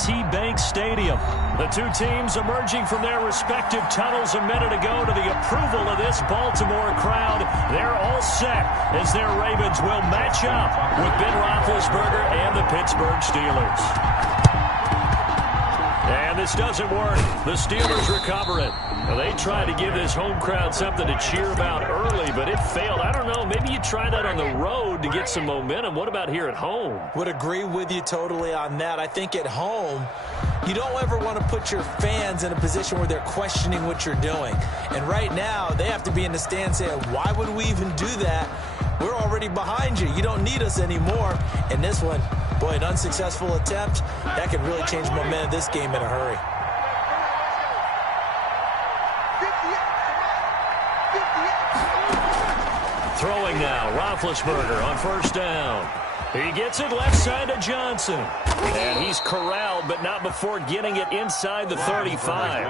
M&T Bank Stadium. The two teams emerging from their respective tunnels a minute ago to the approval of this Baltimore crowd. They're all set as their Ravens will match up with Ben Roethlisberger and the Pittsburgh Steelers. And this doesn't work. The Steelers recover it. Well, they tried to give this home crowd something to cheer about early, but it failed. I don't know. Maybe you try that on the road to get some momentum. What about here at home? Would agree with you totally on that. I think at home, you don't ever want to put your fans in a position where they're questioning what you're doing. And right now, they have to be in the stand saying, why would we even do that? We're already behind you. You don't need us anymore. And this one, boy, an unsuccessful attempt. That could really change momentum of this game in a hurry. Throwing now, Roethlisberger on first down. He gets it left side to Johnson. And he's corralled, but not before getting it inside the 35.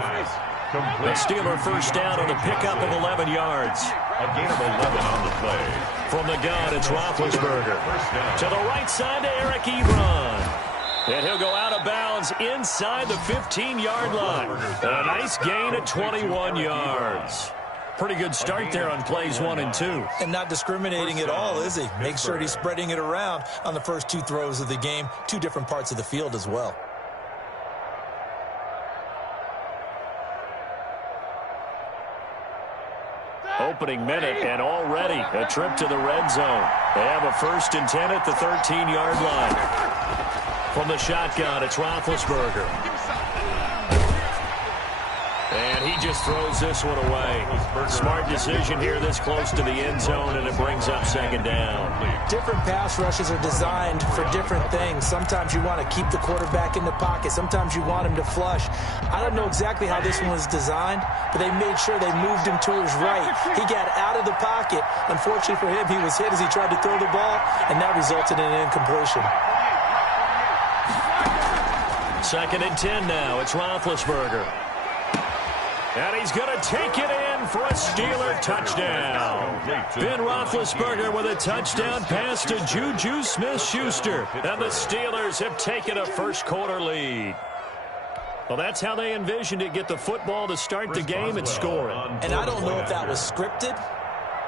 The Steeler first down on a pickup of 11 yards. A gain of 11 on the play. From the gun, it's Roethlisberger. To the right side to Eric Ebron. And he'll go out of bounds inside the 15-yard line. A nice gain of 21 yards. Pretty good start there on plays 1 and 2. And not discriminating at all, is he? Make sure he's spreading it around on the first two throws of the game. Two different parts of the field as well. Opening minute, and already a trip to the red zone. They have a 1st and 10 at the 13-yard line. From the shotgun, it's Roethlisberger. And he just throws this one away. Smart decision here this close to the end zone, and it brings up 2nd down. Different pass rushes are designed for different things. Sometimes you want to keep the quarterback in the pocket. Sometimes you want him to flush. I don't know exactly how this one was designed, but they made sure they moved him to his right. He got out of the pocket. Unfortunately for him, he was hit as he tried to throw the ball, and that resulted in an incompletion. 2nd and 10 now. It's Roethlisberger. And he's going to take it in for a Steeler touchdown. Ben Roethlisberger with a touchdown pass to Juju Smith-Schuster. And the Steelers have taken a first-quarter lead. Well, that's how they envisioned it. Get the football to start the game and score it. And I don't know if that was scripted.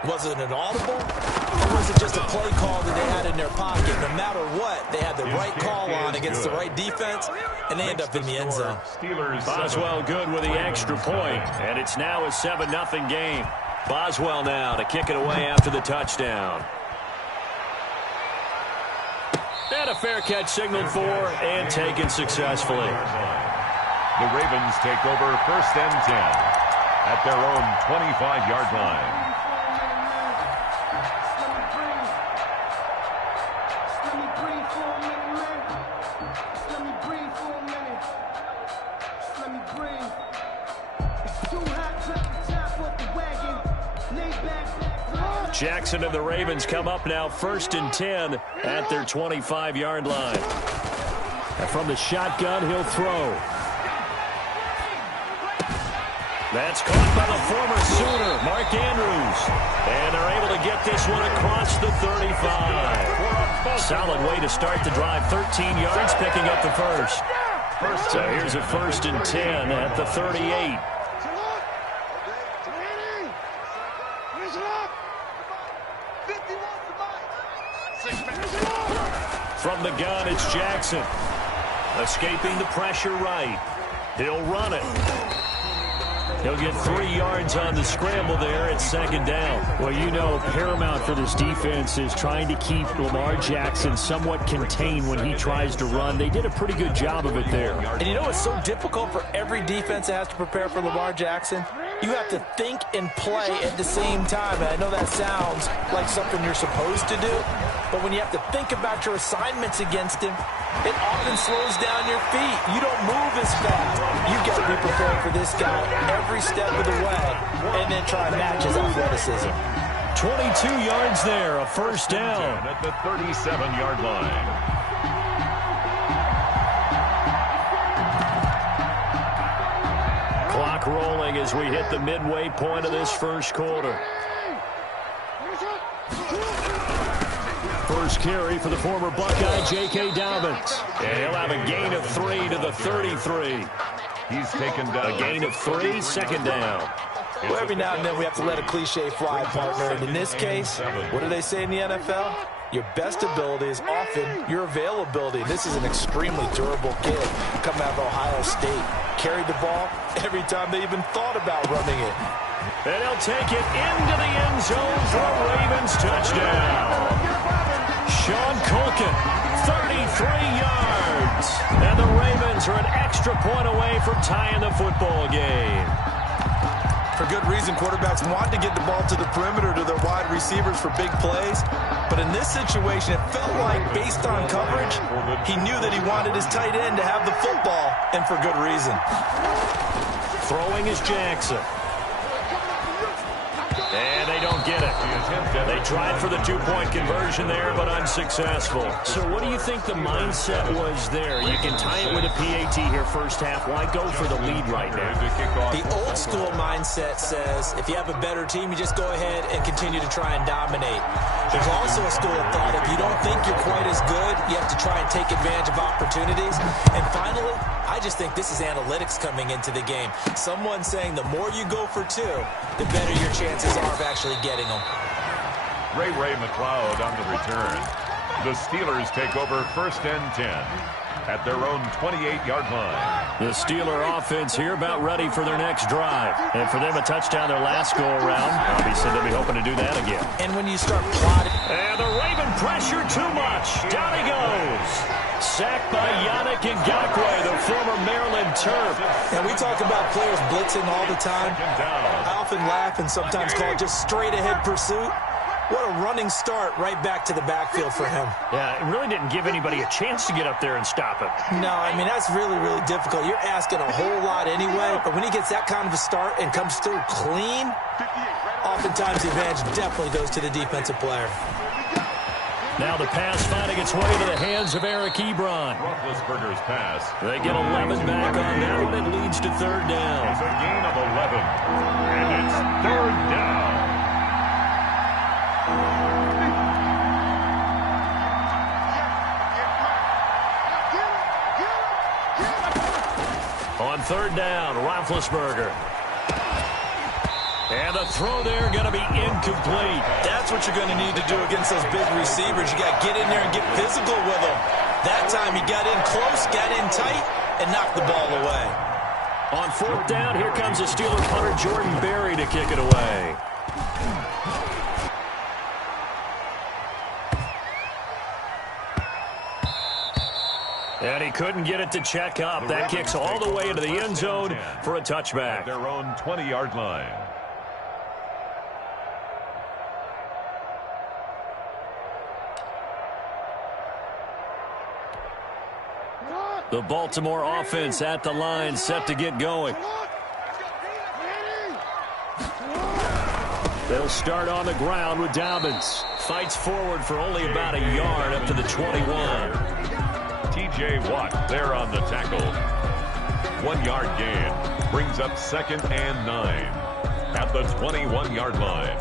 Was it an audible? Or was it just a play call that they had in their pocket? No matter what, they had the right call on against the right defense, and they end up in the end zone. Boswell good with the extra point, and it's now a 7-0 game. Boswell now to kick it away after the touchdown. And a fair catch signaled for and taken successfully. The Ravens take over 1st and 10 at their own 25-yard line. Jackson and the Ravens come up now 1st and 10 at their 25-yard line. And from the shotgun, he'll throw. That's caught by the former Sooner, Mark Andrews. And they're able to get this one across the 35. Solid way to start the drive. 13 yards, picking up the first. So here's a 1st and 10 at the 38. From the gun, it's Jackson. Escaping the pressure right. He'll run it. He'll get 3 yards on the scramble there at 2nd down. Well, you know, paramount for this defense is trying to keep Lamar Jackson somewhat contained when he tries to run. They did a pretty good job of it there. And you know it's so difficult for every defense that has to prepare for Lamar Jackson? You have to think and play at the same time. And I know that sounds like something you're supposed to do, but when you have to think about your assignments against him, it often slows down your feet. You don't move as fast. You've got to be prepared for this guy every step of the way and then try and match his athleticism. 22 yards there, a 1st down. At the 37-yard line. Clock rolling as we hit the midway point of this 1st quarter. First carry for the former Buckeye, J.K. Dobbins. And he'll have a gain of 3 to the 33. He's taken down. A gain of 3, second down. Well, every now and then we have to let a cliche fly, partner. And in this case, what do they say in the NFL? Your best ability is often your availability. This is an extremely durable kid coming out of Ohio State. Carried the ball every time they even thought about running it. And he'll take it into the end zone for a Ravens touchdown. Sean Culkin, 33 yards. And the Ravens are an extra point away from tying the football game. For good reason, quarterbacks want to get the ball to the perimeter to their wide receivers for big plays. But in this situation, it felt like, based on coverage, he knew that he wanted his tight end to have the football, and for good reason. Throwing is Jackson. And they don't get it. They tried for the two-point conversion there, but unsuccessful. So what do you think the mindset was there? You can tie it with a PAT here first half. Why go for the lead right now? The old-school mindset says if you have a better team, you just go ahead and continue to try and dominate. There's also a school of thought, if you don't think you're quite as good, you have to try and take advantage of opportunities. And finally, I just think this is analytics coming into the game. Someone saying the more you go for 2, the better your chances are of actually getting them. Ray McLeod on the return. The Steelers take over first and 10 at their own 28-yard line. The Steeler offense here about ready for their next drive. And for them, a touchdown their last go-around. Obviously, they'll be hoping to do that again. And when you start plotting... And the Raven pressure too much. Down he goes. Sacked by Yannick Ngakoue, the former Maryland Terp. And we talk about players blitzing all the time. I often laugh and sometimes call it just straight-ahead pursuit. What a running start right back to the backfield for him. Yeah, it really didn't give anybody a chance to get up there and stop him. No, I mean, that's really, really difficult. You're asking a whole lot anyway, but when he gets that kind of a start and comes through clean, oftentimes the advantage definitely goes to the defensive player. Now the pass finding its way to the hands of Eric Ebron. Roethlisberger's pass. They get 11 back on that one. It leads to third down. It's a gain of 11, and it's third down. On third down, Roethlisberger. And the throw there going to be incomplete. That's what you're going to need to do against those big receivers. You got to get in there and get physical with them. That time he got in close, got in tight, and knocked the ball away. On fourth down, here comes the Steeler punter Jordan Berry to kick it away. And he couldn't get it to check up. That kicks all the way into the end zone for a touchback. Their own 20-yard line. The Baltimore offense at the line, set to get going. They'll start on the ground with Dobbins. Fights forward for only about a yard up to the 21. T.J. Watt there on the tackle. 1-yard gain. Brings up second and 9 at the 21-yard line.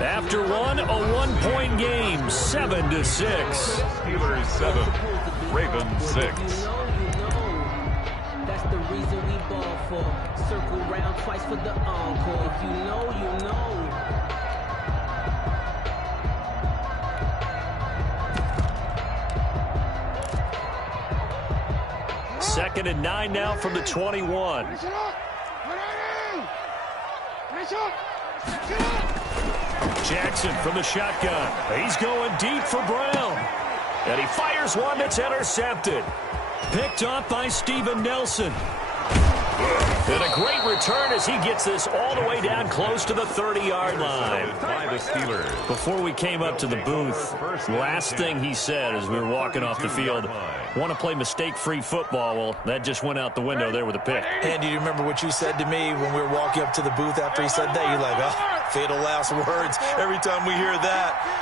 After one, a one-point game, 7-6. Steelers 7, Ravens 6. That's the reason we ball for. Circle round twice for the encore. If you know, you know. Second and 9 now from the 21. Jackson from the shotgun. He's going deep for Brown. And he fires one that's intercepted. Picked up by Steven Nelson. And a great return as he gets this all the way down close to the 30-yard line. By the Steelers. Before we came up to the booth, last thing he said as we were walking off the field, want to play mistake-free football. Well, that just went out the window there with a pick. Andy, do you remember what you said to me when we were walking up to the booth after he said that? You're like, oh, fatal last words every time we hear that.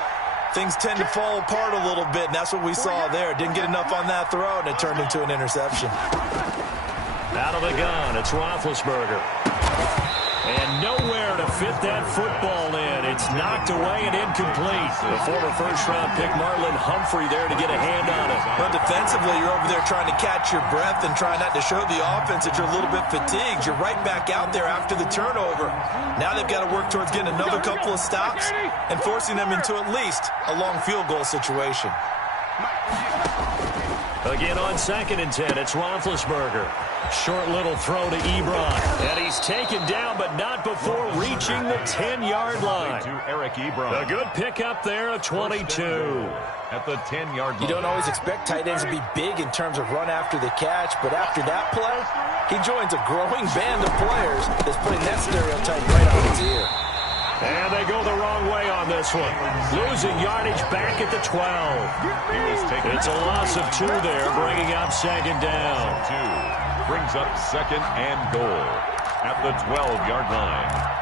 things tend to fall apart a little bit, and that's what we saw there. Didn't get enough on that throw, and it turned into an interception. Out of the gun, it's Roethlisberger. And nowhere to fit that football in. It's knocked away and incomplete. The former first-round pick Marlon Humphrey there to get a hand on it. But defensively, you're over there trying to catch your breath and try not to show the offense that you're a little bit fatigued. You're right back out there after the turnover. Now they've got to work towards getting another couple of stops and forcing them into at least a long field goal situation. Again on 2nd and 10, it's Roethlisberger. Short little throw to Ebron. And he's taken down, but not before reaching the 10-yard line. To Eric Ebron. A good pickup there of 22. At the 10-yard line. You don't always expect tight ends to be big in terms of run after the catch, but after that play, he joins a growing band of players that's putting that stereotype right on its ear. And they go the wrong way on this one. Losing yardage back at the 12. It's a loss of 2 there, bringing up 2nd down. 2 brings up 2nd and goal at the 12-yard line.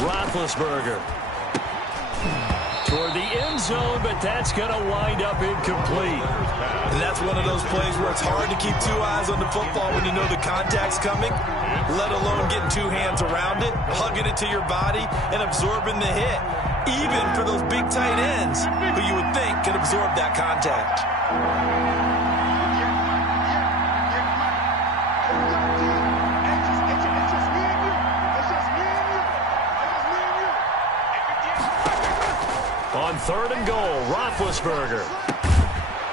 Roethlisberger toward the end zone, but that's going to wind up incomplete. And that's one of those plays where it's hard to keep 2 eyes on the football when you know the contact's coming, let alone getting 2 hands around it, hugging it to your body, and absorbing the hit, even for those big tight ends who you would think could absorb that contact. On 3rd and goal, Roethlisberger.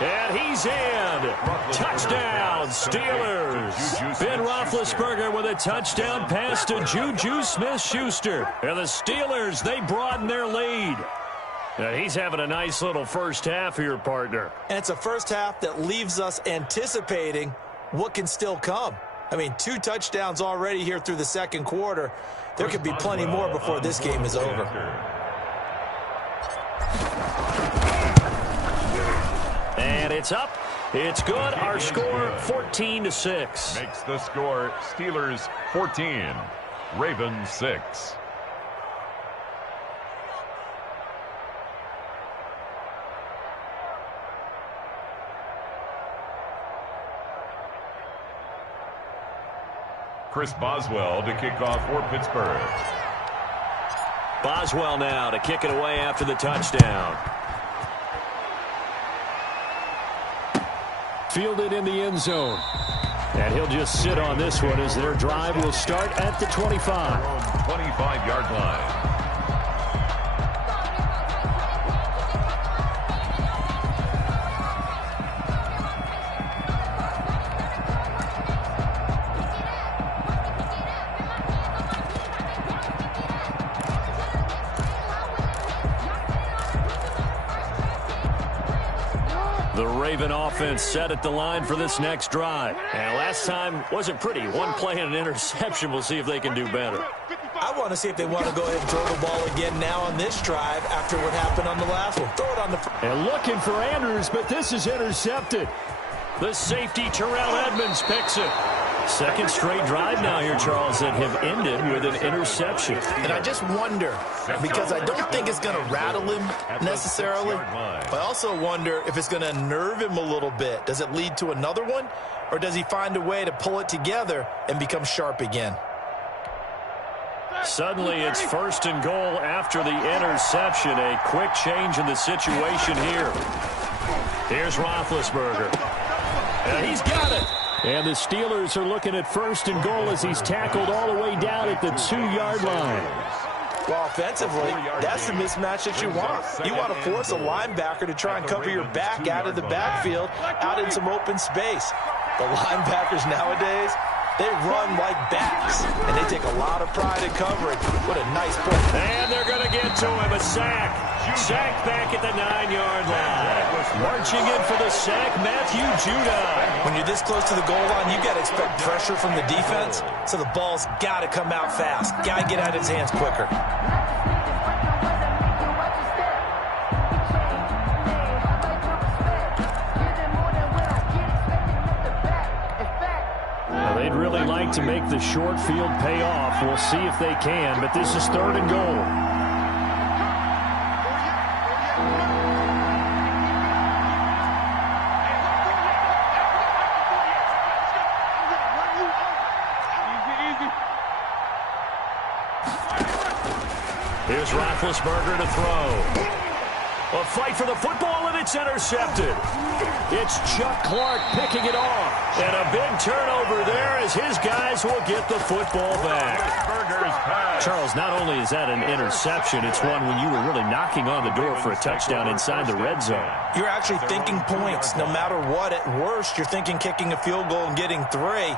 And he's in. Touchdown, Steelers. Ben Roethlisberger with a touchdown pass to Juju Smith-Schuster. And the Steelers, they broaden their lead. And he's having a nice little first half here, partner. And it's a first half that leaves us anticipating what can still come. I mean, 2 touchdowns already here through the 2nd quarter. There could be plenty more before this game is over. And it's up. It's good. Our score, 14-6. Makes the score Steelers 14, Ravens 6. Chris Boswell to kick off for Pittsburgh. Boswell now to kick it away after the touchdown. Fielded in the end zone. And he'll just sit on this one as their drive will start at the 25. 25-yard line. The Raven offense set at the line for this next drive. And last time wasn't pretty. 1 play and an interception. We'll see if they can do better. I want to see if they want to go ahead and throw the ball again now on this drive after what happened on the last one. Throw it on the... And looking for Andrews, but this is intercepted. The safety, Terrell Edmonds, picks it. 2nd straight drive now here, Charles, that have ended with an interception. And I just wonder, because I don't think it's going to rattle him necessarily, but I also wonder if it's going to nerve him a little bit. Does it lead to another one, or does he find a way to pull it together and become sharp again? Suddenly it's 1st and goal after the interception. A quick change in the situation here. Here's Roethlisberger. And he's got it. And the Steelers are looking at 1st and goal as he's tackled all the way down at the 2-yard line. Well, offensively, that's the mismatch that you want. You want to force a linebacker to try and cover your back out of the backfield, out in some open space. The linebackers nowadays, They run like bats, and they take a lot of pride in covering. What a nice play. And they're going to get to him. A sack. Sack back at the 9-yard line. Marching in for the sack, Matthew Judah. When you're this close to the goal line, you got to expect pressure from the defense, so the ball's got to come out fast. Got to get out of his hands quicker. They'd really like to make the short field pay off. We'll see if they can, but this is 3rd and goal. Here's Roethlisberger to throw. A fight for the football, and it's intercepted. It's Chuck Clark picking it off. And a big turnover there as his guys will get the football back. Charles, not only is that an interception, it's one when you were really knocking on the door for a touchdown inside the red zone. You're actually thinking points. No matter what, at worst, you're thinking kicking a field goal and getting 3.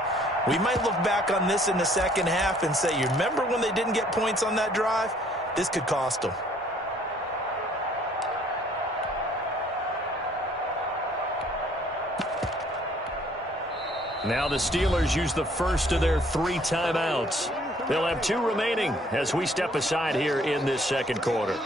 We might look back on this in the second half and say, you remember when they didn't get points on that drive? This could cost them. Now the Steelers use the first of their 3 timeouts. They'll have 2 remaining as we step aside here in this second quarter.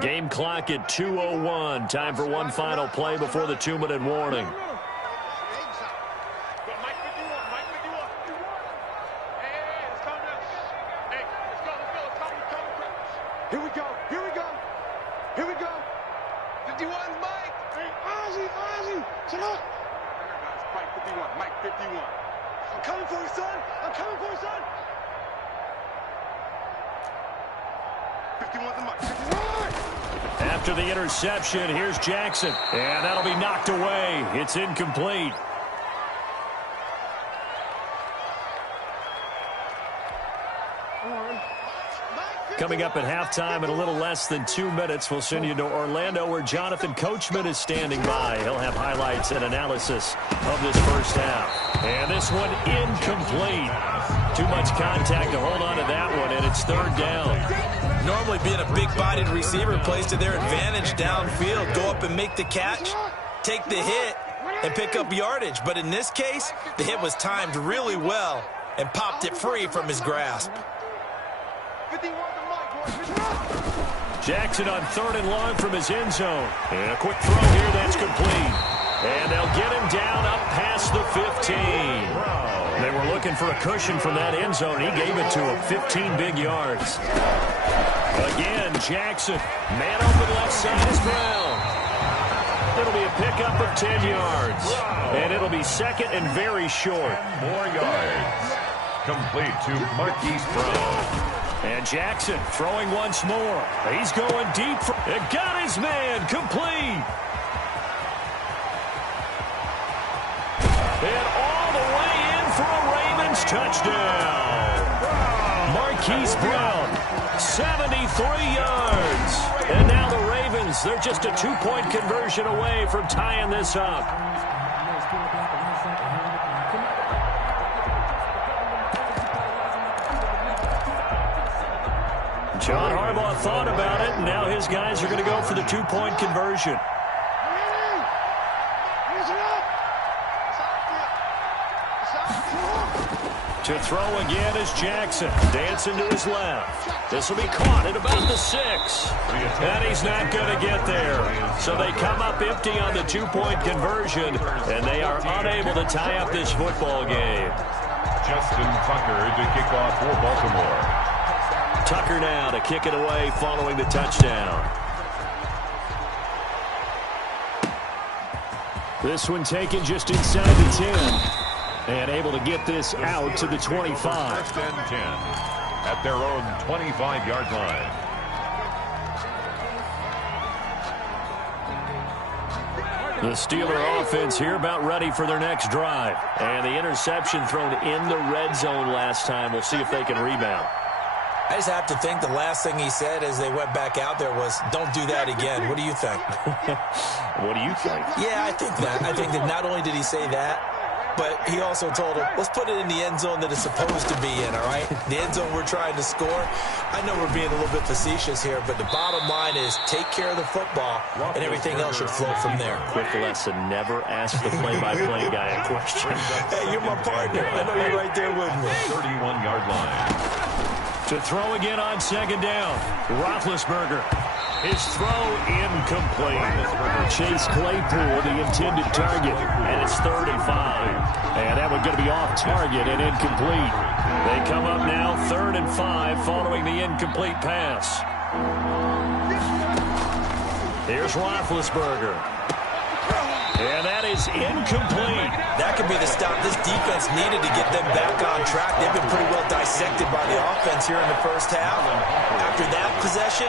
Game clock at 2:01. Time for one final play before the 2-minute warning. Here we go. Here we go. Here we go. 51, Mike. Hey, Ozzy. Shut up. Mike 51. Mike 51. I'm coming for you, son. I'm coming for you, son. 51 to Mike. 51. After the interception, here's Jackson. And that'll be knocked away. It's incomplete. Coming up at halftime in a little less than 2 minutes, we'll send you to Orlando where Jonathan Coachman is standing by. He'll have highlights and analysis of this first half. And this one incomplete. Too much contact to hold on to that one, and it's 3rd down. Normally being a big-bodied receiver plays to their advantage downfield. Go up and make the catch, take the hit, and pick up yardage. But in this case, the hit was timed really well and popped it free from his grasp. Jackson on 3rd and long from his end zone. And a quick throw here, that's complete. And they'll get him down up past the 15. They were looking for a cushion from that end zone. He gave it to him, 15 big yards. Again, Jackson. Man open left side is Brown. It'll be a pickup of 10 yards. And it'll be 2nd and very short. 4 yards. Complete to Marquise Brown. And Jackson throwing once more. He's going deep. It got his man. Complete. And all the way in for a Ravens touchdown. Marquise Brown, 73 yards. And now the Ravens, they're just a 2-point conversion away from tying this up. John Harbaugh thought about it, and now his guys are going to go for the 2-point conversion. To throw again is Jackson. Dancing to his left. This will be caught at about the 6. And he's not going to get there. So they come up empty on the 2-point conversion, and they are unable to tie up this football game. Justin Tucker to kick off for Baltimore. Tucker now to kick it away following the touchdown. This one taken just inside the 10. And able to get this out to the 25. 1st and 10 at their own 25-yard line. The Steeler offense here about ready for their next drive. And the interception thrown in the red zone last time. We'll see if they can rebound. I just have to think the last thing he said as they went back out there was, don't do that again. What do you think? What do you think? Yeah, I think that. I think that not only did he say that, but he also told him, let's put it in the end zone that it's supposed to be in, all right? The end zone we're trying to score. I know we're being a little bit facetious here, but the bottom line is take care of the football, and everything else should flow from there. Quick lesson, never ask the play-by-play guy a question. Hey, you're my partner. I know you're right there with me. 31-yard line. To throw again on second down, Roethlisberger. His throw incomplete. Chase Claypool, the intended target, and it's 3rd and 5. And that one going to be off target and incomplete. They come up now 3rd and 5 following the incomplete pass. Here's Roethlisberger. And that is incomplete. That could be the stop this defense needed to get them back on track. They've been pretty well dissected by the offense here in the first half. After that possession,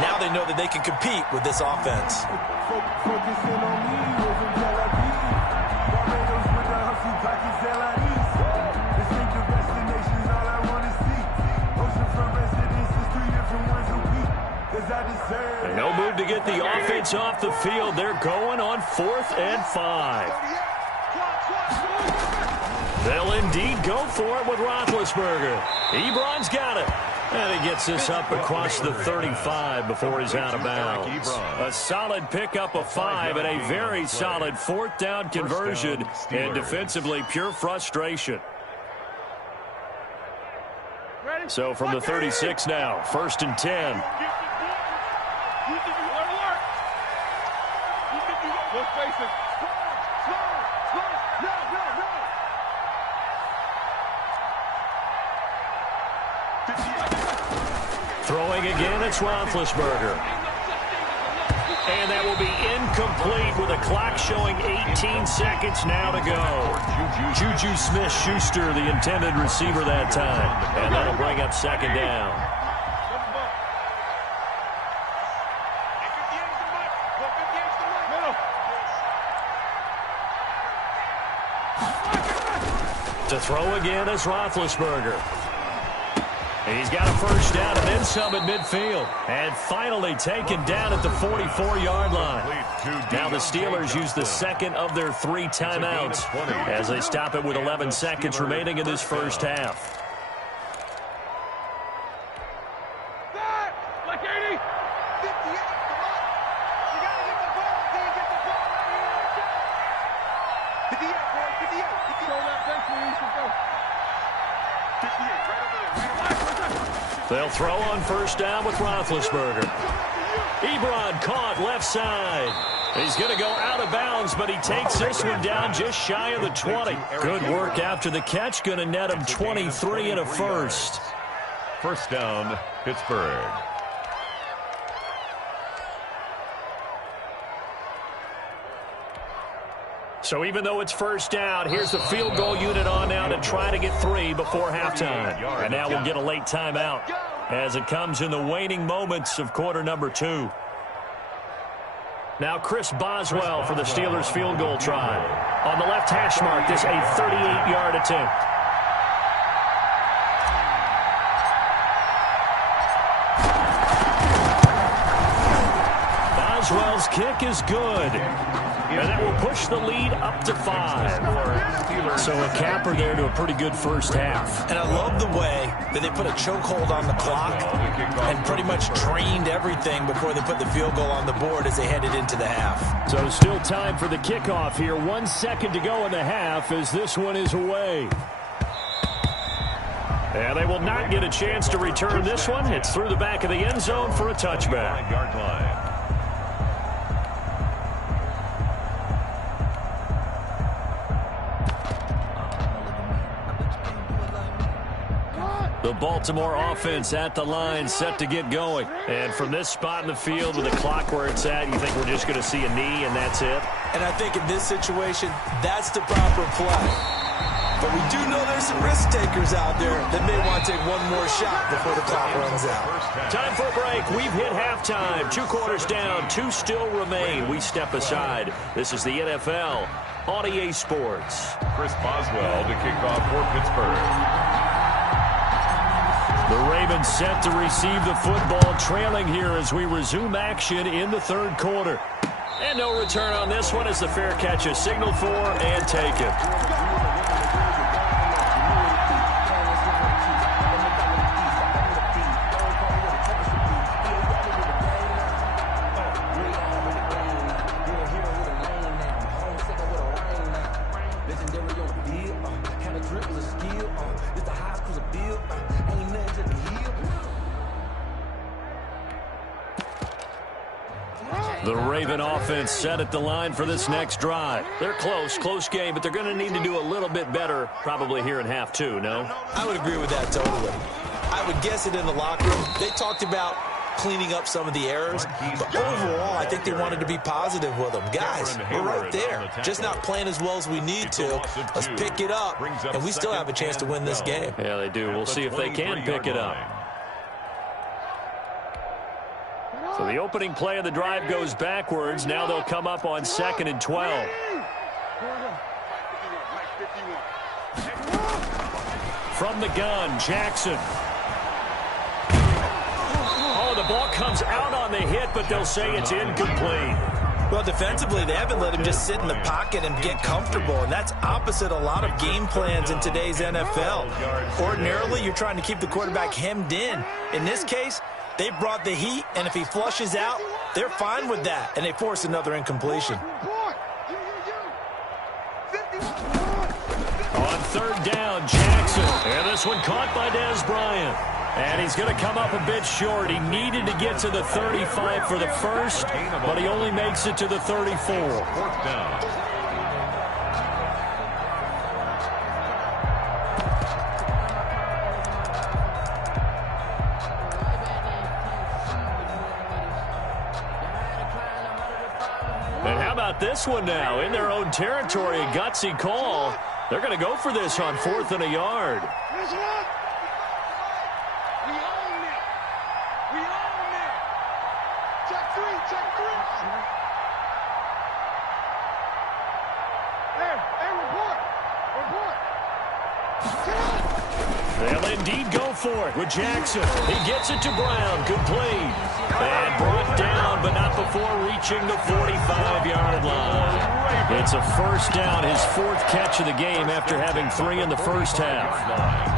now they know that they can compete with this offense. No move to get the offense off the field. They're going on 4th and 5. They'll indeed go for it with Roethlisberger. Ebron's got it. And he gets this up across the 35 before he's out of bounds. A solid pickup of 5 and a very solid 4th down conversion. And defensively, pure frustration. So from the 36 now, 1st and 10. Throwing again, it's Roethlisberger. And that will be incomplete with a clock showing 18 seconds now to go. Juju Smith-Schuster, the intended receiver that time. And that'll bring up 2nd down. To throw again is Roethlisberger. He's got a 1st down and then some at midfield. And finally taken down at the 44-yard line. Now the Steelers use the 2nd of their 3 timeouts as they stop it with 11 seconds remaining in this first half. They'll throw on 1st down with Roethlisberger. Ebron caught left side. He's going to go out of bounds, but he takes this one down just shy of the 20. Good work after the catch. Going to net him 23 and a 1st. 1st down, Pittsburgh. So even though it's 1st down, here's the field goal unit on now to try to get 3 before halftime. And now we'll get a late timeout as it comes in the waning moments of quarter number 2. Now Chris Boswell for the Steelers field goal try. On the left hash mark, this a 38-yard attempt. Boswell's kick is good. And that will push the lead up to 5. So a capper there to a pretty good first half. And I love the way that they put a chokehold on the clock and pretty much trained everything before they put the field goal on the board as they headed into the half. So still time for the kickoff here. 1 second to go in the half as this one is away. And they will not get a chance to return this one. It's through the back of the end zone for a touchback. 5-yard line. The Baltimore offense at the line, set to get going. And from this spot in the field with the clock where it's at, you think we're just going to see a knee and that's it? And I think in this situation, that's the proper play. But we do know there's some risk takers out there that may want to take one more shot before the clock runs out. Time for a break. We've hit halftime. 2 quarters down, 2 still remain. We step aside. This is the NFL on EA Sports. Chris Boswell to kick off for Pittsburgh. The Ravens set to receive the football, trailing here as we resume action in the third quarter. And no return on this one as the fair catch is signaled for and taken. The Raven offense set at the line for this next drive. They're close game, but they're going to need to do a little bit better probably here in half two, no? I would agree with that totally. I would guess it in the locker room. They talked about cleaning up some of the errors, but overall, I think they wanted to be positive with them. Guys, we're right there. Just not playing as well as we need to. Let's pick it up, and we still have a chance to win this game. Yeah, they do. We'll see if they can pick it up. So the opening play of the drive goes backwards. Now they'll come up on 2nd and 12. From the gun, Jackson. Oh, the ball comes out on the hit, but they'll say it's incomplete. Well, defensively, they haven't let him just sit in the pocket and get comfortable, and that's opposite a lot of game plans in today's NFL. Ordinarily, you're trying to keep the quarterback hemmed in. In this case, they brought the heat, and if he flushes out, they're fine with that, and they force another incompletion. On 3rd down, Jackson. And this one caught by Dez Bryant. And he's going to come up a bit short. He needed to get to the 35 for the first, but he only makes it to the 34. 4th down. And how about this one now? In their own territory, a gutsy call. They're going to go for this on 4th and a yard. They'll indeed go for it with Jackson. He gets it to Brown. Complete. And brought down, but not before reaching the 45-yard line. It's a 1st down, his 4th catch of the game after having 3 in the first half.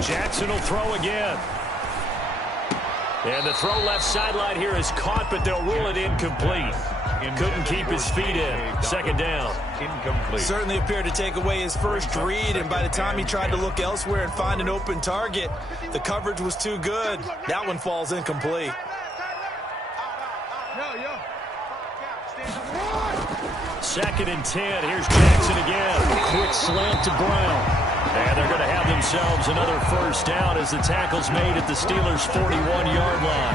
Jackson will throw again. And the throw left sideline here is caught, but they'll rule it incomplete. Couldn't keep his feet in. 2nd down. Incomplete. Certainly appeared to take away his first read, and by the time he tried to look elsewhere and find an open target, the coverage was too good. That one falls incomplete. 2nd and 10. Here's Jackson again. Quick slant to Brown. And they're going to have themselves another 1st down as the tackle's made at the Steelers' 41-yard line.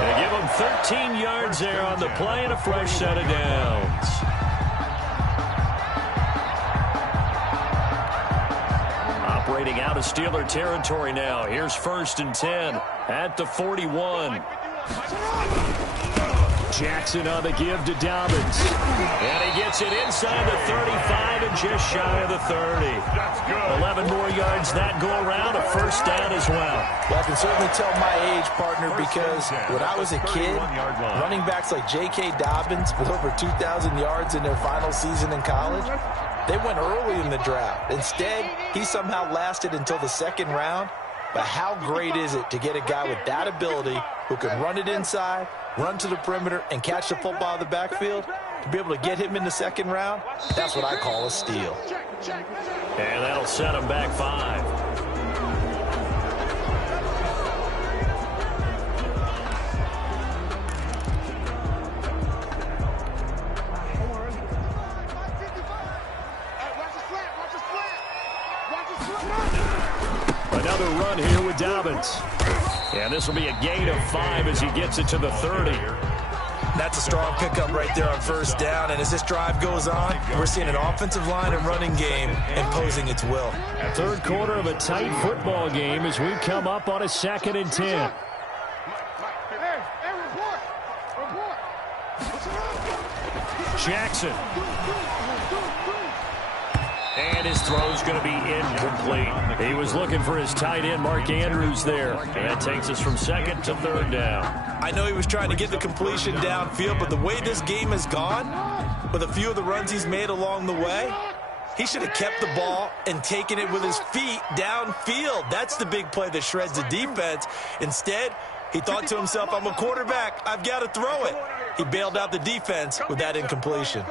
They give them 13 yards there on the play and a fresh set of downs. Operating out of Steeler territory now. Here's 1st and 10 at the 41. Jackson on the give to Dobbins. And he gets it inside the 35 and just shy of the 30. 11 more yards that go around, a 1st down as well. Well, I can certainly tell my age, partner, because when I was a kid, running backs like J.K. Dobbins with over 2,000 yards in their final season in college, they went early in the draft. Instead, he somehow lasted until the 2nd round. But how great is it to get a guy with that ability who can run it inside, run to the perimeter, and catch the football out of the backfield? To be able to get him in the 2nd round, that's what I call a steal. And that'll set him back 5. Another run here with Dobbins. And this will be a gain of 5 as he gets it to the 30. That's a strong pickup right there on first down. And as this drive goes on, we're seeing an offensive line and running game imposing its will. Third quarter of a tight football game as we come up on a 2nd and 10. Jackson. And his throw's going to be incomplete. He was looking for his tight end, Mark Andrews, there. And that takes us from 2nd to 3rd down. I know he was trying to get the completion downfield, but the way this game has gone, with a few of the runs he's made along the way, he should have kept the ball and taken it with his feet downfield. That's the big play that shreds the defense. Instead, he thought to himself, I'm a quarterback. I've got to throw it. He bailed out the defense with that incompletion.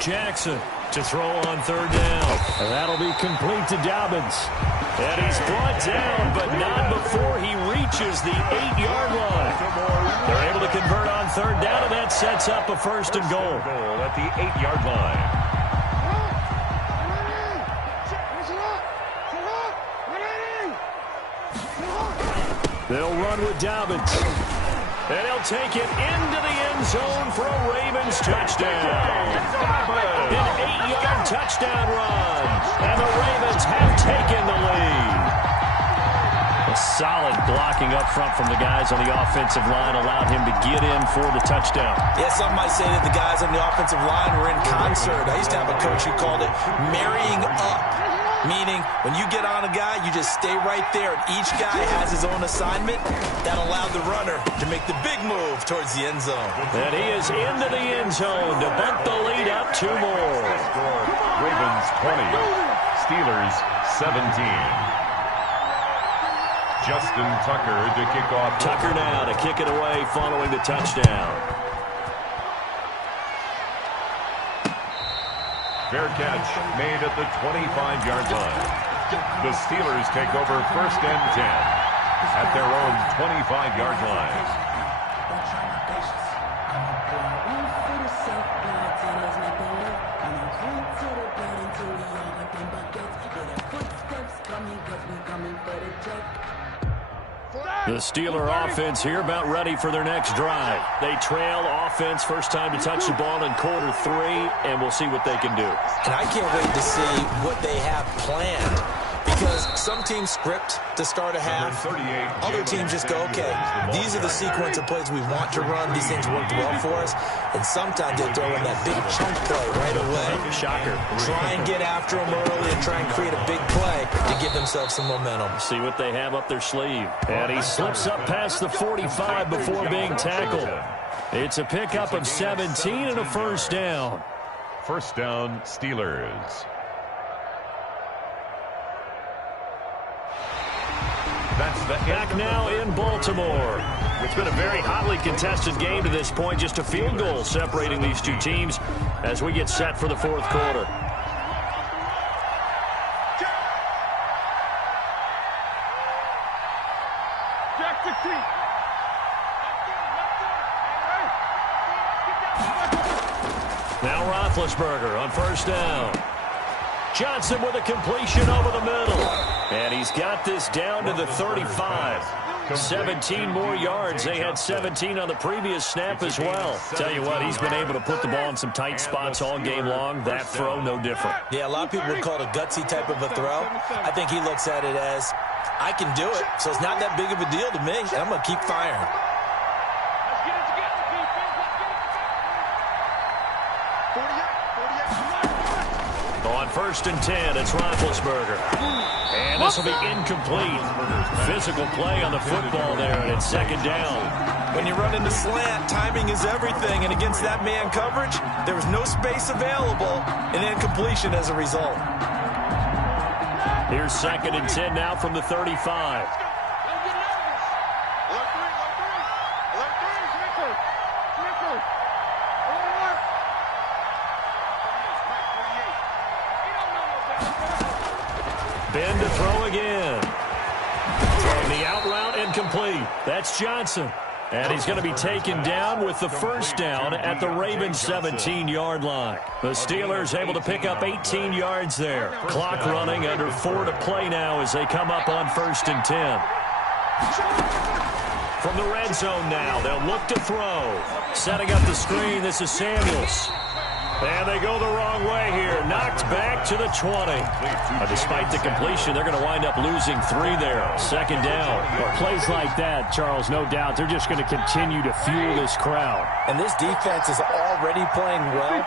Jackson to throw on 3rd down. And that'll be complete to Dobbins. And he's brought down, but not before he reaches the 8-yard line. They're able to convert on 3rd down, and that sets up a 1st and goal. At the 8-yard line. They'll run with Dobbins. And he'll take it into the end zone for a Ravens touchdown. An 8-yard touchdown run. And the Ravens have taken the lead. A solid blocking up front from the guys on the offensive line allowed him to get in for the touchdown. Yeah, some might say that the guys on the offensive line were in concert. I used to have a coach who called it marrying up. Meaning, when you get on a guy, you just stay right there. And each guy has his own assignment. That allowed the runner to make the big move towards the end zone. And he is into the end zone to bump the lead up 2 more. Ravens 20, Steelers 17. Justin Tucker to kick off. Tucker now to kick it away following the touchdown. Fair catch made at the 25-yard line. The Steelers take over 1st and 10 at their own 25-yard line. The Steeler offense here about ready for their next drive. They trail offense, first time to touch the ball in quarter 3, and we'll see what they can do. And I can't wait to see what they have planned. Because some teams script to start a half. Other teams just go, okay, these are the sequence of plays we want to run. These things worked well for us. And sometimes they throw in that big chunk play right away. Shocker. Try and get after them early and try and create a big play to give themselves some momentum. See what they have up their sleeve. And he slips up past the 45 before being tackled. It's a pickup of 17 and a 1st down. 1st down, Steelers. That's the back now in Baltimore. It's been a very hotly contested game to this point. Just a field goal separating these two teams as we get set for the 4th quarter. Now Roethlisberger on 1st down. Johnson with a completion over the middle. And he's got this down to the 35. 17 more yards. They had 17 on the previous snap as well. Tell you what, he's been able to put the ball in some tight spots all game long. That throw, no different. Yeah, a lot of people would call it a gutsy type of a throw. I think he looks at it as, I can do it, so it's not that big of a deal to me, and I'm going to keep firing. On 1st and 10, it's Roethlisberger. And this will be incomplete. Physical play on the football there, and it's 2nd down. When you run into slant, timing is everything, and against that man coverage, there was no space available, and incompletion as a result. Here's 2nd and 10 now from the 35. Ben to throw again. Throwing the out route incomplete. That's Johnson. And he's going to be taken down with the 1st down at the Ravens 17-yard line. The Steelers able to pick up 18 yards there. Clock running under 4 to play now as they come up on 1st and 10. From the red zone now, they'll look to throw. Setting up the screen, this is Samuels. And they go the wrong way here. Knocked back to the 20. Despite the completion, they're going to wind up losing 3 there. Second down. Well, plays like that, Charles, no doubt, they're just going to continue to fuel this crowd. And this defense is already playing well,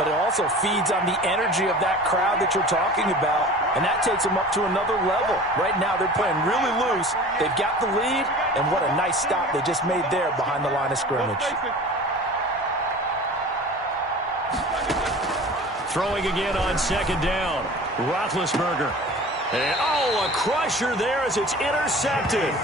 but it also feeds on the energy of that crowd that you're talking about, and that takes them up to another level. Right now, they're playing really loose. They've got the lead, and what a nice stop they just made there behind the line of scrimmage. Throwing again on second down. Roethlisberger. And, a crusher there as it's intercepted.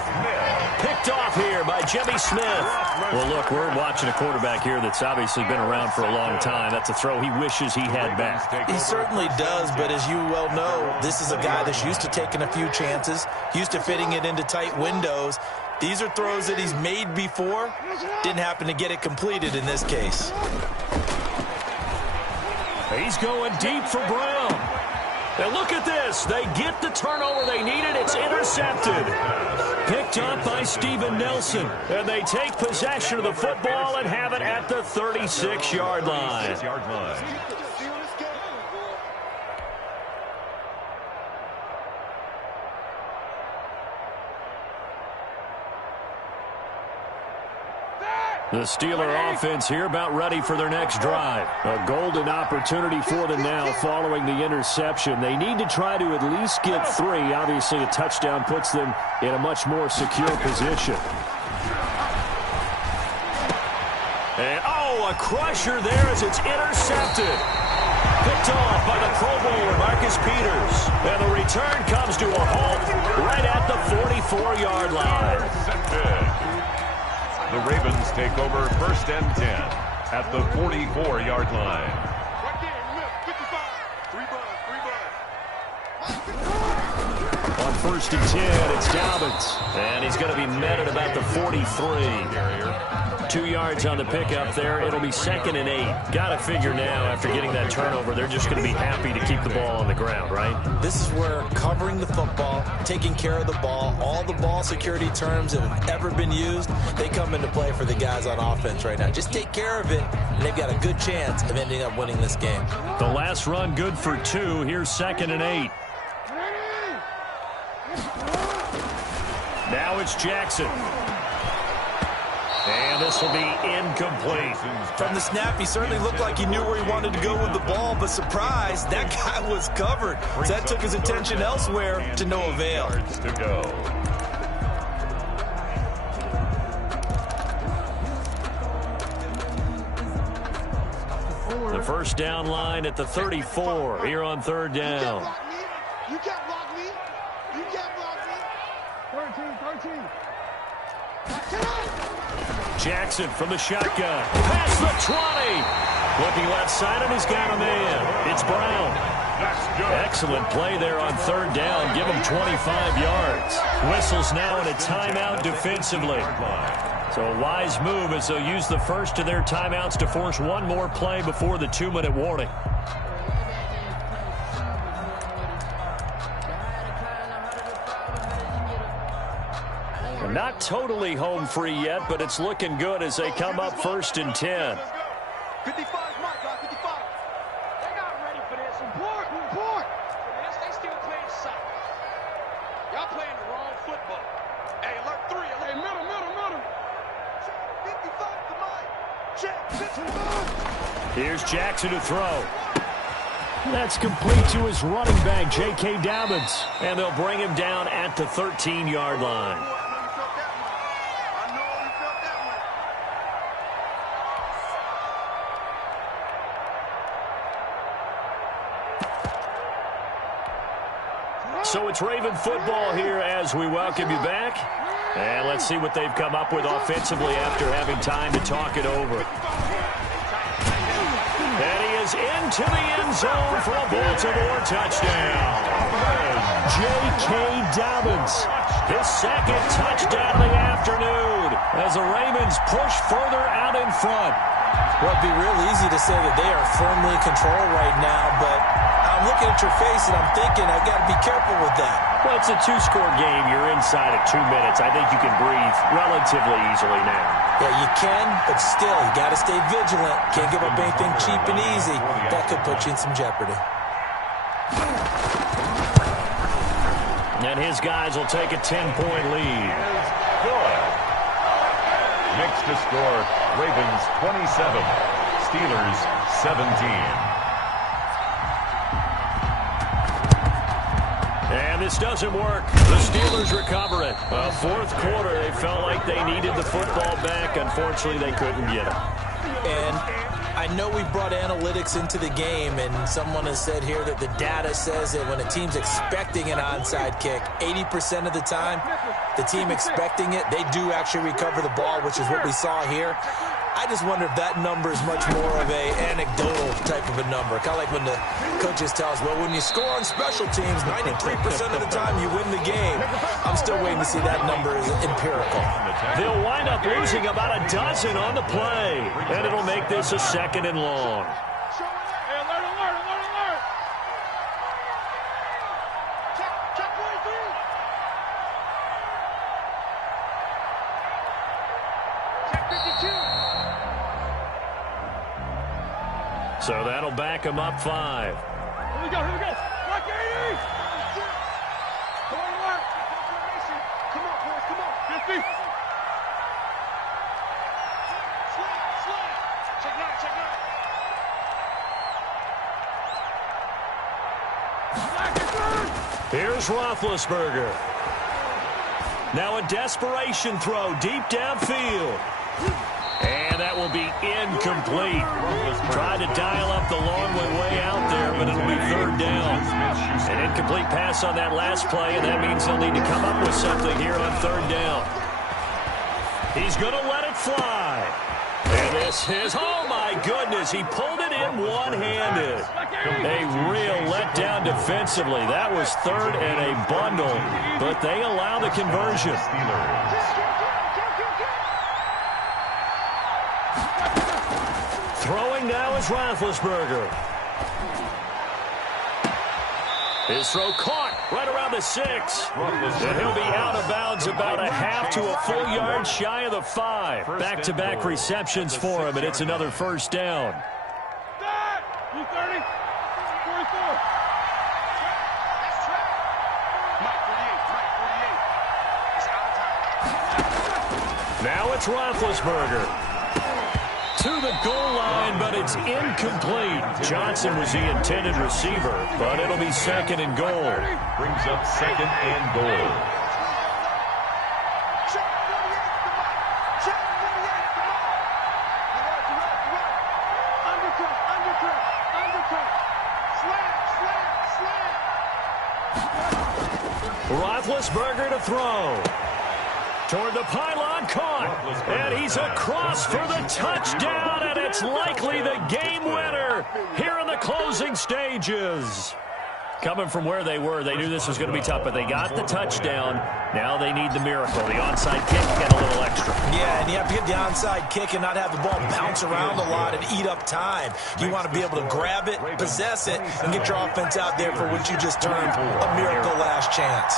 Picked off here by Jimmy Smith. Well, look, we're watching a quarterback here that's obviously been around for a long time. That's a throw he wishes he had back. He certainly does, but as you well know, this is a guy that's used to taking a few chances, used to fitting it into tight windows. These are throws that he's made before. Didn't happen to get it completed in this case. He's going deep for Brown. And look at this. They get the turnover they needed. It's intercepted. Picked up by Steven Nelson. And they take possession of the football and have it at the 36-yard line. The Steeler offense here about ready for their next drive. A golden opportunity for them now following the interception. They need to try to at least get 3. Obviously, a touchdown puts them in a much more secure position. And, a crusher there as it's intercepted. Picked off by the Pro Bowler, Marcus Peters. And the return comes to a halt right at the 44-yard line. The Ravens take over 1st and 10 at the 44-yard line. On 1st and 10, it's Dobbins. And he's going to be met at about the 43. 2 yards on the pickup there. It'll be 2nd and 8. Got to figure now, after getting that turnover, they're just going to be happy to keep the ball on the ground, right? This is where covering the football, taking care of the ball, all the ball security terms that have ever been used, they come into play for the guys on offense right now. Just take care of it, and they've got a good chance of ending up winning this game. The last run good for 2. Here's 2nd and 8. Now it's Jackson. And this will be incomplete. From the snap, he certainly looked like he knew where he wanted to go with the ball, but surprise, that guy was covered. So that took his attention elsewhere to no avail. To go. The first down line at the 34 here on 3rd down. You can't block me. You can't block me. 13. Jackson from the shotgun. Past the 20. Looking left side, and he's got a man. It's Brown. Excellent play there on 3rd down. Give him 25 yards. Whistles now in a timeout defensively. So a wise move as they'll use the first of their timeouts to force one more play before the 2-minute warning. Not totally home free yet, but it's looking good as they come up 1st and 10. 55, Mike, 55. They're not ready for this. Import. They still playing soccer. Y'all playing the wrong football. Hey, alert 3. Hey, middle. 55 to Mike. Check, 55. Here's Jackson to throw. That's complete to his running back, J.K. Dobbins. And they'll bring him down at the 13-yard line. So it's Raven football here as we welcome you back. And let's see what they've come up with offensively after having time to talk it over. And he is into the end zone for a Baltimore touchdown. J.K. Dobbins, his 2nd touchdown of the afternoon. as the Ravens push further out in front. Well, it'd be real easy to say that they are firmly in control right now, but I'm looking at your face and I'm thinking I've got to be careful with that. Well, it's a two-score game. You're inside at 2 minutes. I think you can breathe relatively easily now. Yeah, you can, but still, you got to stay vigilant. Can't give up anything cheap and easy. That could put you in some jeopardy. And his guys will take a 10-point lead. Good. Makes the score Ravens 27, Steelers 17. And this doesn't work. The Steelers recover it. Fourth quarter, they felt like they needed the football back. Unfortunately, they couldn't get it. And I know we brought analytics into the game, and someone has said here that the data says that when a team's expecting an onside kick, 80% of the time, the team expecting it, they do actually recover the ball, which is what we saw here. I just wonder if that number is much more of a anecdotal type of a number. Kind of like when the coaches tell us, well, when you score on special teams, 93% of the time you win the game. I'm still waiting to see that number is empirical. They'll wind up losing about a dozen on the play, and it'll make this a 2nd and long. So that'll back him up 5. Here we go, here we go. Rock 80! Come on, Mark. Come on, boys, come on. 50. Slide. Check nine. Here's Roethlisberger. Now a desperation throw deep downfield. And that will be incomplete. Tried to dial up the long way out there, but it'll be 3rd down. An incomplete pass on that last play, and that means they'll need to come up with something here on 3rd down. He's going to let it fly. And this is, oh my goodness, he pulled it in one-handed. A real letdown defensively. That was 3rd and a bundle, but they allow the conversion. Throwing now is Roethlisberger. His throw caught right around the 6. And he'll be out of bounds about a half to a full yard shy of the 5. Back-to-back receptions for him, and it's another 1st down. Now it's Roethlisberger. To the goal line, but it's incomplete. Johnson was the intended receiver, but it'll be 2nd and goal. Brings up 2nd and goal. Roethlisberger to throw. Toward the pylon, caught, and he's across for the touchdown, and it's likely the game winner here in the closing stages. Coming from where they were, they knew this was going to be tough, but they got the touchdown. Now they need the miracle. The onside kick, get a little extra. Yeah, and you have to get the onside kick and not have the ball bounce around a lot and eat up time. You want to be able to grab it, possess it, and get your offense out there for what you just termed a miracle last chance.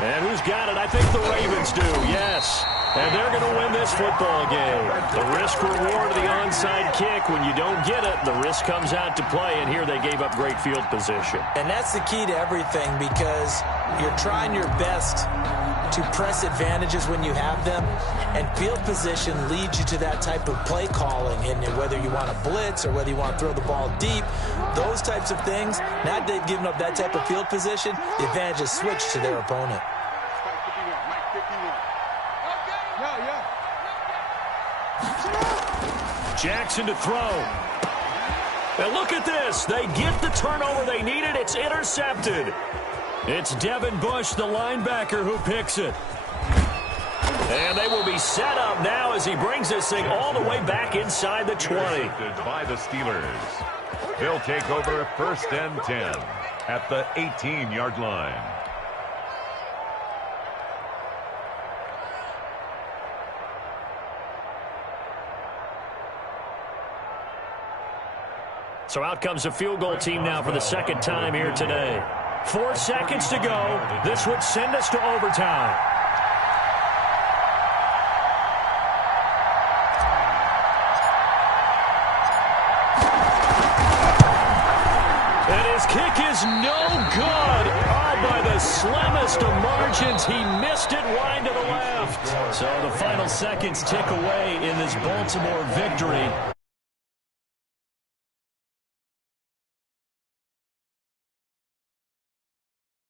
And who's got it? I think the Ravens do, yes. And they're going to win this football game. The risk-reward of the onside kick, when you don't get it, the risk comes out to play, and here they gave up great field position. And that's the key to everything, because you're trying your best to press advantages when you have them, and field position leads you to that type of play calling, and whether you want to blitz or whether you want to throw the ball deep, those types of things, now they've given up that type of field position, the advantage is switched to their opponent. Jackson to throw. And look at this. They get the turnover they needed. It's intercepted. It's Devin Bush, the linebacker, who picks it. And they will be set up now as he brings this thing all the way back inside the 20. By the Steelers. They'll take over 1st and 10 at the 18-yard line. So out comes the field goal team now for the second time here today. 4 seconds to go. This would send us to overtime. And his kick is no good. Oh, by the slimmest of margins, he missed it wide to the left. So the final seconds tick away in this Baltimore victory.